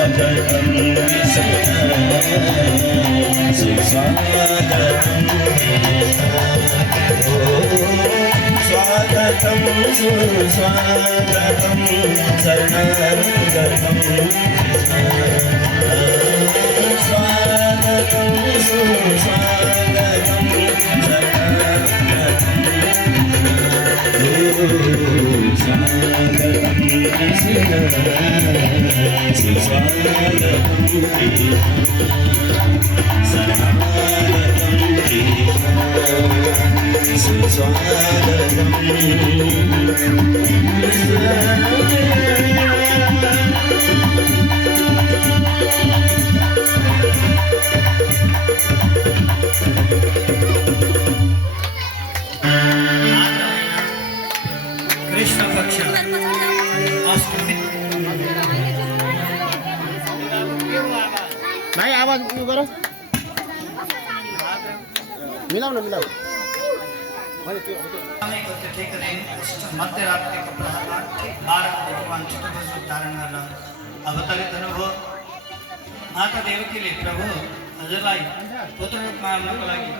सुस्वागतं शरणागतं स्वागतं सुस्वागतं शरणागतं स्वागतं कृष्ण सुस्वागतं शरणागतं सुस्वागतं कृष्ण पक्ष भाइ आवाज उयो गर मिलाउ न मिलाउ मध्यरात्रि को प्रहलाद ठीक 12 बजे भगवान चतुर्भुज धारण गर्न अवतरित हुनुभयो। माता देवकीले प्रभु हजुरलाई पुत्र रूपमा आउनको लागि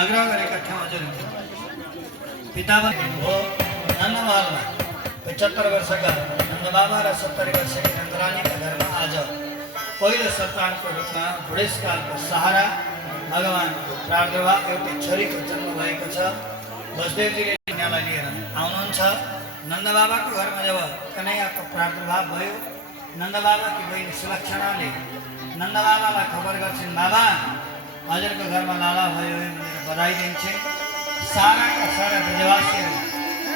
आग्रह गरेका थियौँ। हजुर पिता भन्नुभयो। नन्दबाबा 75 वर्षका नन्दबाबा र 70 वर्षकी नन्दरानीका घरमा आज पहिलो सन्तानको रूपमा बुढेसकालको सहारा भगवानको प्रादुर्भाव एउटै छोरीको जन्म भएको छ। वसुदेवजीले कन्यालाई लिएर आउनुहुन्छ। नन्दबाबाको घरमा जब कन्याको प्रादुर्भाव भयो, नन्दबाबाकी बहिनी सुलक्षणाले नन्दबाबालाई खबर गर्छिन्, बाबा हजुरको घरमा लाला भयो भनेर बधाई दिन्छन्। साराका सारा ब्रजवासीहरू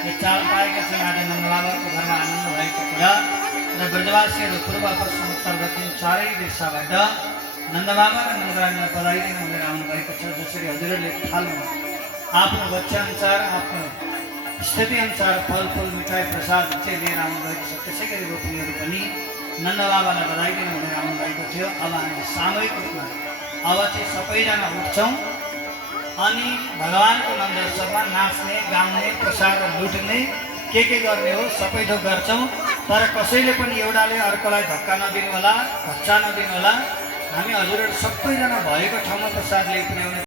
यो चाल पाएका छन् आज नन्दबाबाको घरमा आनन्द भएको कुरा र ब्रजवासीहरू पूर्व पश्चिम उत्तर दक्षिण चारै दिशाबाट नन्दबाबा र नन्दरानीलाई बधाई दिन भनेर आउनुभएको छ। जसरी हजुरहरूले थाल्नु आफ्नो बच्चा अनुसार आफ्नो स्थिति अनुसार फलफुल मिठाई प्रसाद चाहिँ लिएर आउनुभएको छ, त्यसै गरी रोपनीहरू पनि नन्दबाबालाई बधाई दिन भनेर आउनुभएको थियो। अब हामी सामूहिक रूपमा अब चाहिँ सबैजना उठ्छौँ अनि भगवानको नन्दोत्सवमा नाच्ने, गाउने, प्रसाद लुट्ने के गर्ने हो सबै थोक गर्छौँ। तर कसैले पनि एउटाले अर्कोलाई धक्का नदिनु होला, खच्चा नदिनु होला। हामी हजुरहरू सबैजना भएको ठाउँमा प्रसाद ल्याइ पुर्याउने